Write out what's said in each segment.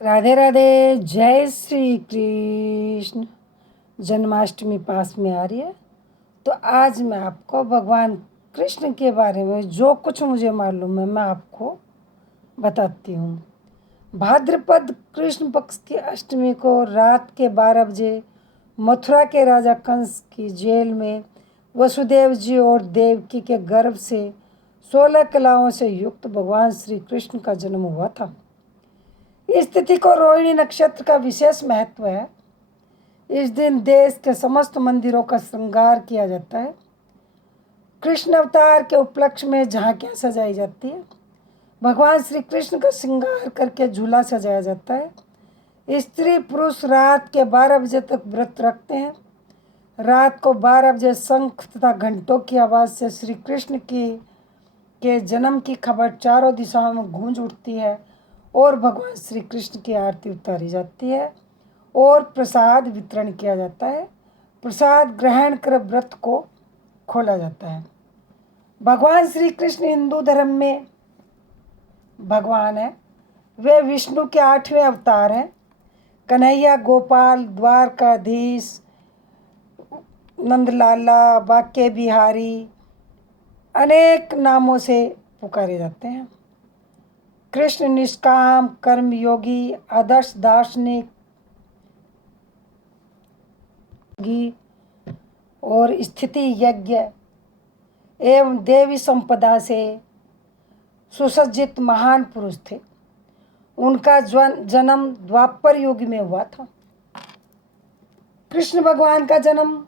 राधे राधे। जय श्री कृष्ण। जन्माष्टमी पास में आ रही है, तो आज मैं आपको भगवान कृष्ण के बारे में जो कुछ मुझे मालूम है मैं आपको बताती हूँ। भाद्रपद कृष्ण पक्ष की अष्टमी को रात के 12 बजे मथुरा के राजा कंस की जेल में वसुदेव जी और देवकी के गर्भ से 16 कलाओं से युक्त भगवान श्री कृष्ण का जन्म हुआ था। इस तिथि को रोहिणी नक्षत्र का विशेष महत्व है। इस दिन देश के समस्त मंदिरों का श्रृंगार किया जाता है। कृष्ण अवतार के उपलक्ष्य में झांकियाँ सजाई जाती है। भगवान श्री कृष्ण का श्रृंगार करके झूला सजाया जाता है। स्त्री पुरुष रात के 12 बजे तक व्रत रखते हैं। रात को 12 बजे शंख तथा घंटों की आवाज़ से श्री कृष्ण के जन्म की खबर चारों दिशाओं में गूंज उठती है और भगवान श्री कृष्ण की आरती उतारी जाती है और प्रसाद वितरण किया जाता है। प्रसाद ग्रहण कर व्रत को खोला जाता है। भगवान श्री कृष्ण हिंदू धर्म में भगवान है। वे विष्णु के 8वें अवतार हैं। कन्हैया, गोपाल, द्वारकाधीश, नंदलाला, बाके बिहारी अनेक नामों से पुकारे जाते हैं। कृष्ण निष्काम कर्मयोगी, आदर्श दार्शनिक और स्थिति यज्ञ एवं देवी संपदा से सुसज्जित महान पुरुष थे। उनका जन्म द्वापर युग में हुआ था। कृष्ण भगवान का जन्म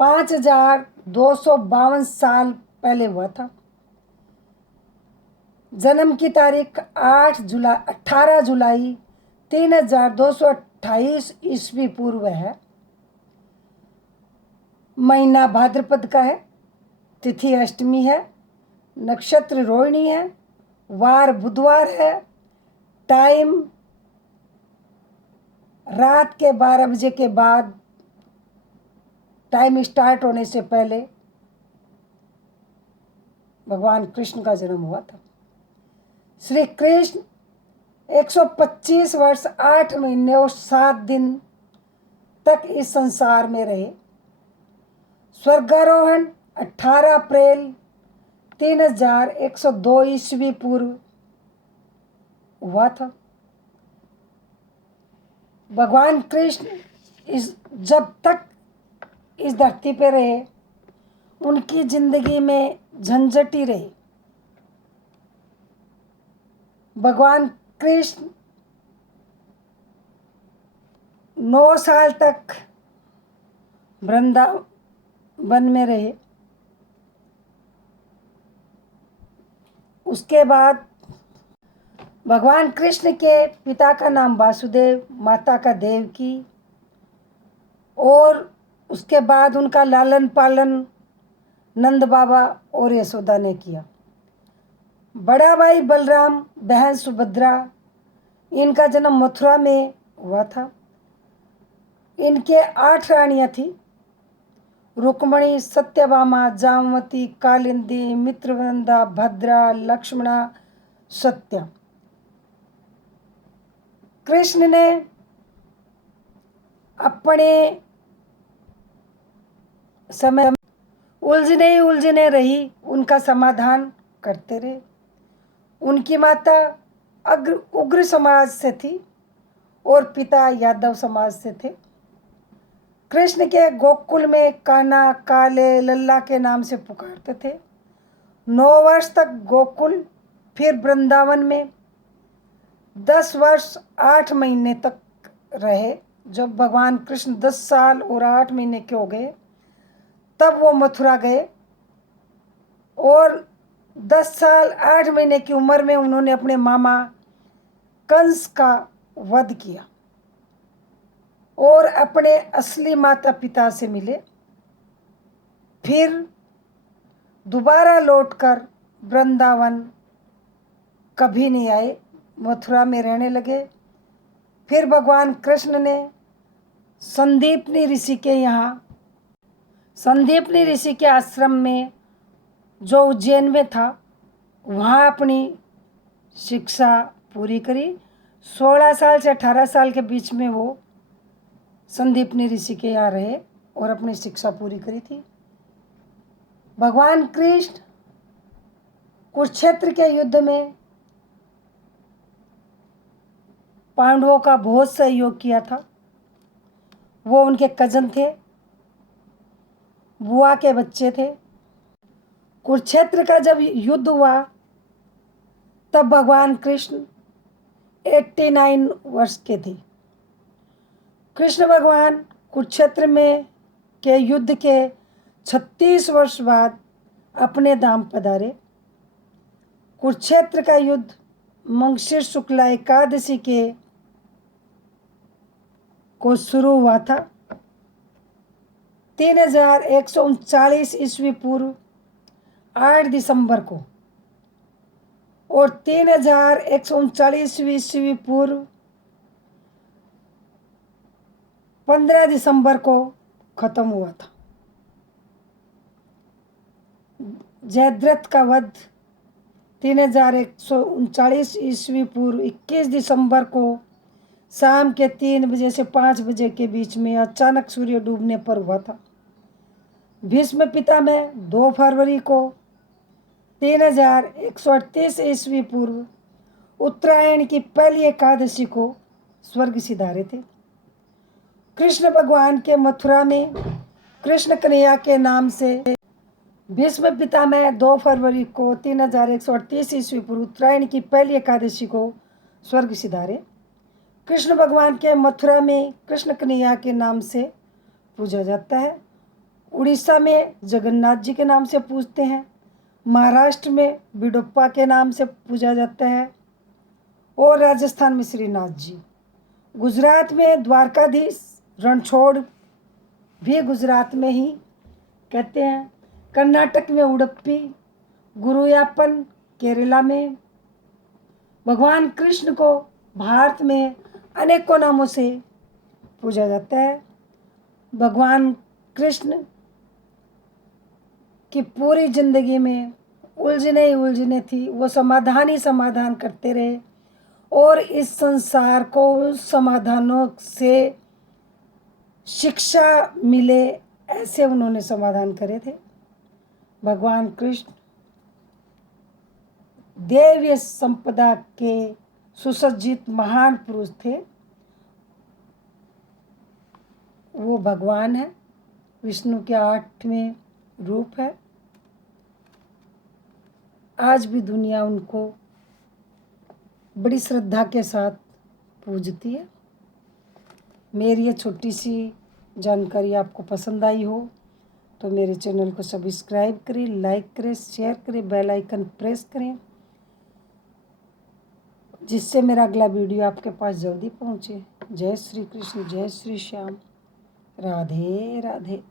5252 साल पहले हुआ था। जन्म की तारीख 18 जुलाई 3228 ईस्वी पूर्व है। महीना भाद्रपद का है। तिथि अष्टमी है। नक्षत्र रोहिणी है। वार बुधवार है। टाइम रात के 12 बजे के बाद, टाइम स्टार्ट होने से पहले भगवान कृष्ण का जन्म हुआ था। श्री कृष्ण 125 वर्ष 8 महीने और 7 दिन तक इस संसार में रहे। स्वर्गारोहण 18 अप्रैल 3102 ईस्वी पूर्व हुआ था। भगवान कृष्ण जब तक इस धरती पे रहे, उनकी जिंदगी में झंझट ही रही। भगवान कृष्ण 9 साल तक वृंदावन में रहे। उसके बाद भगवान कृष्ण के पिता का नाम वासुदेव, माता का देवकी, और उसके बाद उनका लालन पालन नंद बाबा और यशोदा ने किया। बड़ा भाई बलराम, बहन सुभद्रा, इनका जन्म मथुरा में हुआ था। इनके 8 रानियां थी: रुक्मणी, सत्यभामा, जामवती, कालिंदी, मित्रवृंदा, भद्रा, लक्ष्मणा, सत्या। कृष्ण ने अपने समय उलझने रही, उनका समाधान करते रहे। उनकी माता उग्र समाज से थी और पिता यादव समाज से थे। कृष्ण के गोकुल में कान्हा, काले, लल्ला के नाम से पुकारते थे। 9 वर्ष तक गोकुल, फिर वृंदावन में 10 वर्ष 8 महीने तक रहे। जब भगवान कृष्ण 10 साल और 8 महीने के हो गए, तब वो मथुरा गए और 10 साल 8 महीने की उम्र में उन्होंने अपने मामा कंस का वध किया और अपने असली माता पिता से मिले। फिर दोबारा लौटकर वृंदावन कभी नहीं आए, मथुरा में रहने लगे। फिर भगवान कृष्ण ने संदीपनी ऋषि के आश्रम में, जो उज्जैन में था, वहाँ अपनी शिक्षा पूरी करी। 16 साल से 18 साल के बीच में वो संदीपनी ऋषि के यहाँ रहे और अपनी शिक्षा पूरी करी थी। भगवान कृष्ण कुरुक्षेत्र के युद्ध में पांडवों का बहुत सहयोग किया था। वो उनके कजन थे, बुआ के बच्चे थे। कुरुक्षेत्र का जब युद्ध हुआ तब भगवान कृष्ण 89 वर्ष के थे। कृष्ण भगवान कुरुक्षेत्र में के युद्ध के 36 वर्ष बाद अपने धाम पधारे। कुरुक्षेत्र का युद्ध मंगशीर शुक्ला एकादशी के को शुरू हुआ था। 3139 ईस्वी पूर्व 8 दिसंबर को और 3139 ईस्वी पूर्व 15 दिसंबर को खत्म हुआ था। जयद्रथ का वध 3139 ईस्वी पूर्व 21 दिसंबर को शाम के 3 बजे से 5 बजे के बीच में अचानक सूर्य डूबने पर हुआ था। भीष्म पितामह 2 फरवरी को 3138 ईस्वी पूर्व उत्तरायण की पहली एकादशी को स्वर्ग सिधारे थे। कृष्ण भगवान के मथुरा में कृष्ण कन्हैया के नाम से भीष्म पितामह 2 फरवरी को 3138 ईस्वी पूर्व उत्तरायण की पहली एकादशी को स्वर्ग सिधारे। कृष्ण भगवान के मथुरा में कृष्ण कन्हैया के नाम से पूजा जाता है। उड़ीसा में जगन्नाथ जी के नाम से पूजते हैं। महाराष्ट्र में बिडोप्पा के नाम से पूजा जाता है और राजस्थान में श्रीनाथ जी। गुजरात में द्वारकाधीश रणछोड़ भी गुजरात में ही कहते हैं। कर्नाटक में उडुपी, गुरुयापन केरला में। भगवान कृष्ण को भारत में अनेकों नामों से पूजा जाता है। भगवान कृष्ण की पूरी जिंदगी में उलझने ही उलझने थी। वो समाधान ही समाधान करते रहे और इस संसार को उस समाधानों से शिक्षा मिले ऐसे उन्होंने समाधान करे थे। भगवान कृष्ण दैवीय संपदा के सुसज्जित महान पुरुष थे। वो भगवान है, विष्णु के 8वें रूप है। आज भी दुनिया उनको बड़ी श्रद्धा के साथ पूजती है। मेरी ये छोटी सी जानकारी आपको पसंद आई हो तो मेरे चैनल को सब्सक्राइब करें, लाइक करें, शेयर करें, बेल आइकन प्रेस करें, जिससे मेरा अगला वीडियो आपके पास जल्दी पहुंचे। जय श्री कृष्ण, जय श्री श्याम, राधे राधे।